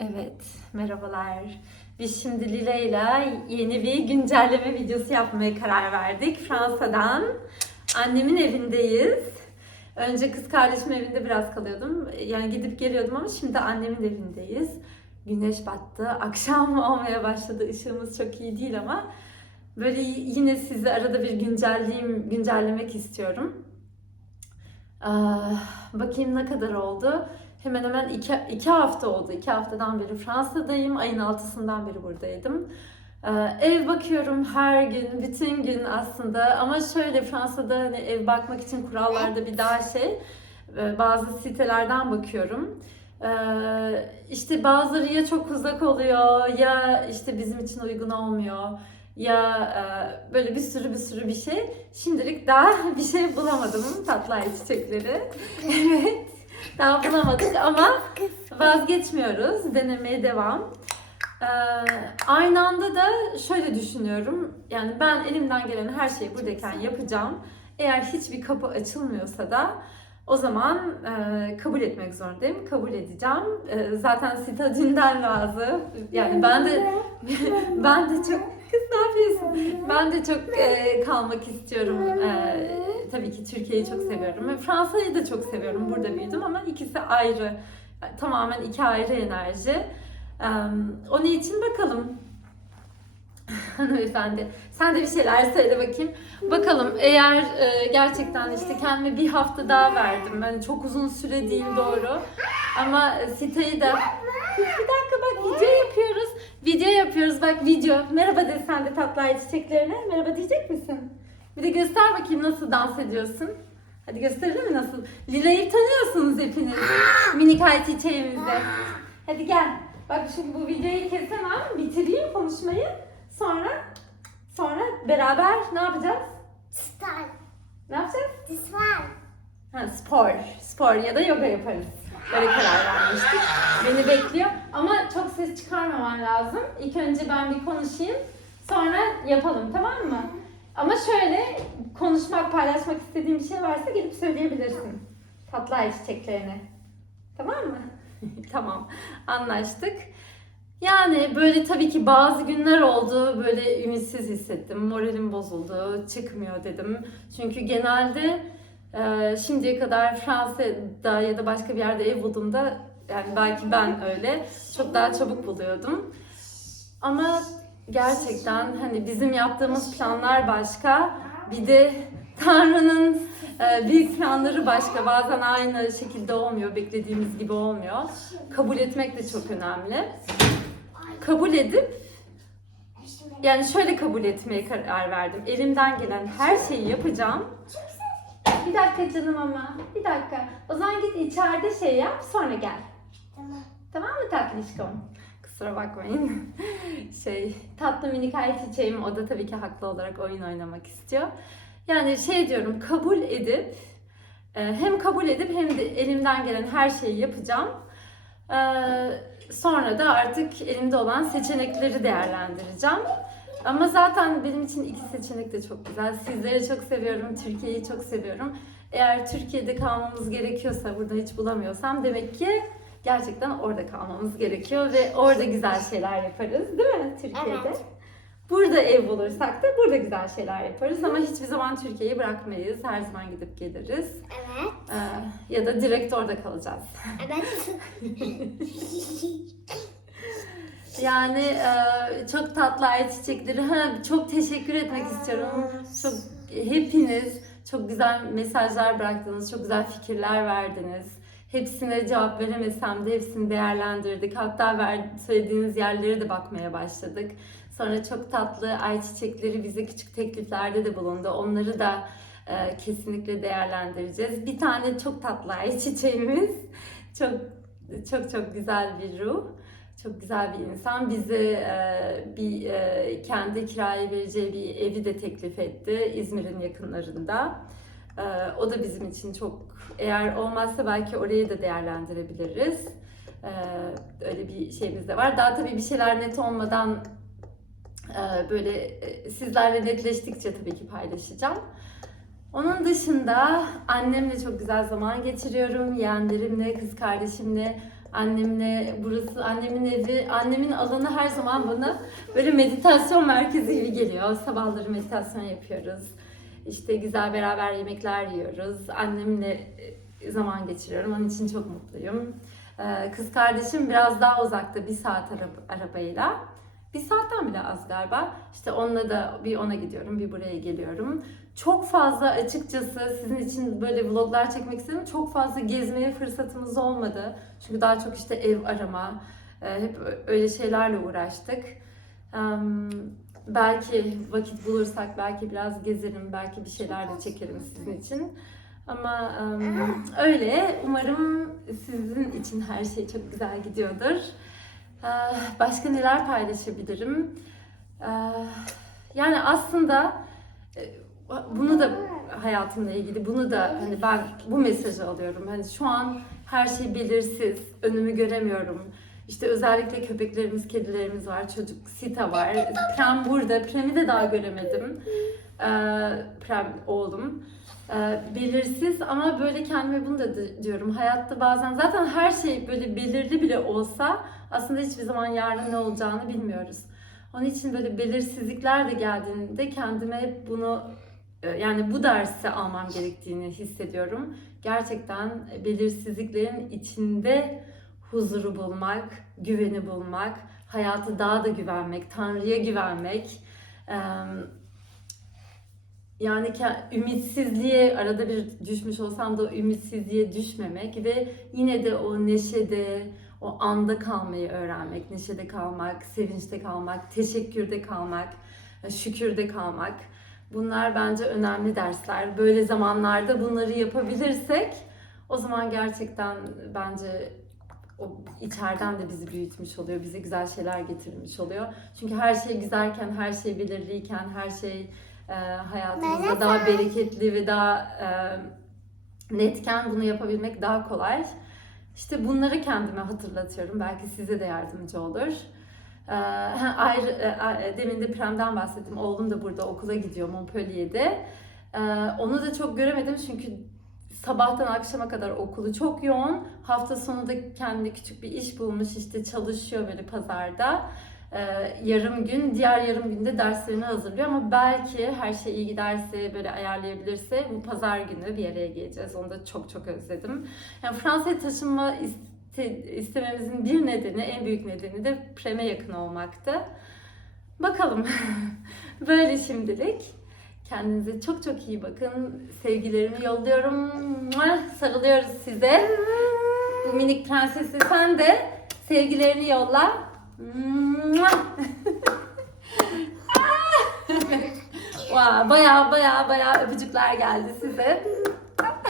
Evet, merhabalar. Biz şimdi Lila ile yeni bir güncelleme videosu yapmaya karar verdik. Fransa'dan annemin evindeyiz. Önce kız kardeşimin evinde biraz kalıyordum. Yani gidip geliyordum ama şimdi annemin evindeyiz. Güneş battı, akşam olmaya başladı. Işığımız çok iyi değil ama böyle yine sizi arada bir güncelleyeyim, güncellemek istiyorum. Ah, bakayım ne kadar oldu. Hemen hemen iki, iki hafta oldu. İki haftadan beri Fransa'dayım. Ayın altısından beri buradaydım. Ee, ev bakıyorum her gün, bütün gün aslında. Ama şöyle Fransa'da hani ev bakmak için kurallarda bir daha şey. e, Bazı sitelerden bakıyorum. Ee, işte bazıları ya çok uzak oluyor ya işte bizim için uygun olmuyor ya e, böyle bir sürü bir sürü bir şey. Şimdilik daha bir şey bulamadım tatlı çiçekleri. evet. Daha bulamadık ama vazgeçmiyoruz. Denemeye devam. Ee, aynı anda da şöyle düşünüyorum. Yani ben elimden gelen her şeyi buradayken yapacağım. Eğer hiçbir kapı açılmıyorsa da o zaman e, kabul etmek zorundayım. Kabul edeceğim. E, zaten sita dünden razı. Yani ben de ben de çok ne yapıyorsun? Ben de çok e, kalmak istiyorum. E, tabii ki Türkiye'yi çok seviyorum. ve Fransa'yı da çok seviyorum. Burada büyüdüm ama ikisi ayrı. Tamamen iki ayrı enerji. E, onun için bakalım. Hanımefendi, sen de bir şeyler söyle bakayım. Bakalım eğer e, gerçekten işte kendime bir hafta daha verdim. Yani çok uzun süre değil doğru. Ama siteyi de... Bir dakika bak video yapıyoruz. Video yapıyoruz bak video. Merhaba de sen de tatlı ay çiçeklerine. Merhaba diyecek misin? Bir de göster bakayım nasıl dans ediyorsun. Hadi gösterelim mi nasıl? Lila'yı tanıyorsunuz hepiniz. Minik ay çiçeğimizde. Hadi gel. Bak şimdi bu videoyu kesemem. Bitireyim konuşmayı. Sonra sonra beraber ne yapacağız? Star. Ne yapacağız? One. Ha, spor. Spor ya da yoga yaparız. Böyle karar vermiştik. Beni bekliyor. Ama çok ses çıkarmaman lazım. İlk önce ben bir konuşayım. Sonra yapalım tamam mı? Ama şöyle konuşmak, paylaşmak istediğin bir şey varsa gelip söyleyebilirsin. Tatlı ay çiçeklerine. Tamam mı? tamam. Anlaştık. Yani böyle tabii ki bazı günler oldu böyle ümitsiz hissettim. Moralim bozuldu. Çıkmıyor dedim. Çünkü genelde şimdiye kadar Fransa'da ya da başka bir yerde ev bulduğumda yani belki ben öyle çok daha çabuk buluyordum. Ama gerçekten hani bizim yaptığımız planlar başka. Bir de Tanrı'nın e, büyük planları başka. Bazen aynı şekilde olmuyor, beklediğimiz gibi olmuyor. Kabul etmek de çok önemli. Kabul edip yani şöyle kabul etmeye karar verdim. Elimden gelen her şeyi yapacağım. Bir dakika canım ama. Bir dakika. O zaman git içeride şey yap sonra gel. Tamam. Mı tatlışkom? Kusura bakmayın. Şey, tatlı minik ay çiçeğim o da tabii ki haklı olarak oyun oynamak istiyor. Yani şey diyorum kabul edip e, hem kabul edip hem de elimden gelen her şeyi yapacağım. E, Sonra da artık elimde olan seçenekleri değerlendireceğim. Ama zaten benim için iki seçenek de çok güzel. Sizleri çok seviyorum, Türkiye'yi çok seviyorum. Eğer Türkiye'de kalmamız gerekiyorsa, burada hiç bulamıyorsam demek ki gerçekten orada kalmamız gerekiyor ve orada güzel şeyler yaparız, değil mi Türkiye'de? Evet. Burada ev bulursak da burada güzel şeyler yaparız ama hiçbir zaman Türkiye'yi bırakmayız. Her zaman gidip geliriz. Evet. Ee, ya da direkt orada kalacağız. Evet. Yani e, çok tatlı ay çiçekleri. Ha, çok teşekkür etmek istiyorum. Çok hepiniz çok güzel mesajlar bıraktınız, çok güzel fikirler verdiniz. Hepsine cevap veremesem de hepsini değerlendirdik. Hatta ver, söylediğiniz yerlere de bakmaya başladık. Sonra çok tatlı ay çiçekleri bize küçük tekliflerde de bulundu. Onları da e, kesinlikle değerlendireceğiz. Bir tane çok tatlı ay çiçeğimiz. Çok çok çok güzel bir ruh. Çok güzel bir insan. Bize e, bir e, kendi kiraya vereceği bir evi de teklif etti İzmir'in yakınlarında. E, o da bizim için çok eğer olmazsa belki orayı da değerlendirebiliriz. E, öyle bir şeyimiz de var. Daha tabii bir şeyler net olmadan e, böyle e, sizlerle netleştikçe tabii ki paylaşacağım. Onun dışında annemle çok güzel zaman geçiriyorum. Yeğenlerimle, kız kardeşimle Annemle burası annemin evi. Annemin alanı her zaman bana böyle meditasyon merkezi gibi geliyor. Sabahları meditasyon yapıyoruz. İşte güzel beraber yemekler yiyoruz. Annemle e, zaman geçiriyorum. Onun için çok mutluyum. Ee, Kız kardeşim biraz daha uzakta bir saat araba, arabayla. Bir saatten bile az galiba. İşte onunla da bir ona gidiyorum, bir buraya geliyorum. Çok fazla açıkçası sizin için böyle vloglar çekmek istedim. Çok fazla gezmeye fırsatımız olmadı. Çünkü daha çok işte ev arama, e, hep öyle şeylerle uğraştık. Belki vakit bulursak belki biraz gezerim, belki bir şeyler de çekerim sizin için. Ama em, öyle. Umarım sizin için her şey çok güzel gidiyordur. Başka neler paylaşabilirim? Yani aslında bunu da hayatımla ilgili bunu da hani ben bu mesajı alıyorum. Hani şu an her şey belirsiz, önümü göremiyorum. İşte özellikle köpeklerimiz, kedilerimiz var, çocuk Sita var. Prem burada, Prem'i de daha göremedim. Ee, Prem oğlum. Ee, belirsiz ama böyle kendime bunu da di- diyorum. Hayatta bazen zaten her şey böyle belirli bile olsa aslında hiçbir zaman yarın ne olacağını bilmiyoruz. Onun için böyle belirsizlikler de geldiğinde kendime hep bunu e, yani bu dersi almam gerektiğini hissediyorum. Gerçekten belirsizliklerin içinde huzuru bulmak, güveni bulmak, hayata daha da güvenmek, Tanrı'ya güvenmek, yani ümitsizliğe arada bir düşmüş olsam da ümitsizliğe düşmemek ve yine de o neşede, o anda kalmayı öğrenmek, neşede kalmak, sevinçte kalmak, teşekkürde kalmak, şükürde kalmak. Bunlar bence önemli dersler. Böyle zamanlarda bunları yapabilirsek o zaman gerçekten bence o içeriden de bizi büyütmüş oluyor, bize güzel şeyler getirmiş oluyor. Çünkü her şey güzelken, her şey belirliyken, her şey e, hayatımızda Merhaba. daha bereketli ve daha e, netken bunu yapabilmek daha kolay. İşte bunları kendime hatırlatıyorum. Belki size de yardımcı olur. E, ayrı, e, e, demin de Prem'den bahsettim. Oğlum da burada okula gidiyor Montpellier'de. E, onu da çok göremedim çünkü sabahtan akşama kadar okulu çok yoğun. Hafta sonu da kendi küçük bir iş bulmuş işte çalışıyor böyle pazarda. Ee, yarım gün, diğer yarım günde derslerini hazırlıyor ama belki her şey iyi giderse, böyle ayarlayabilirse bu pazar günü bir araya geleceğiz. Onu da çok çok özledim. Yani Fransa'ya taşınma iste- istememizin bir nedeni, en büyük nedeni de Prem'e yakın olmaktı. Bakalım. böyle şimdilik. Kendinize çok çok iyi bakın. Sevgilerimi yolluyorum. Sarılıyoruz size. Bu minik prensesi sen de sevgilerini yolla. Baya baya baya öpücükler geldi size.